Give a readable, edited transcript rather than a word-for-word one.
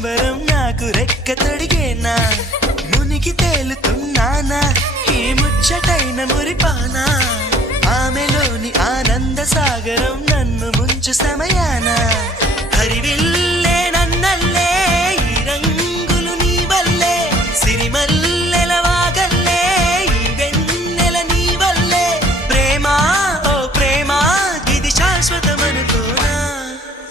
సంబరం నాకు రెక్క తొడిగేనా మునిగి తేలుతున్నానా ఈ ముచ్చటైన మురిపానా ఆమెలోని ఆనంద సాగరం నన్ను ముంచు సమయానా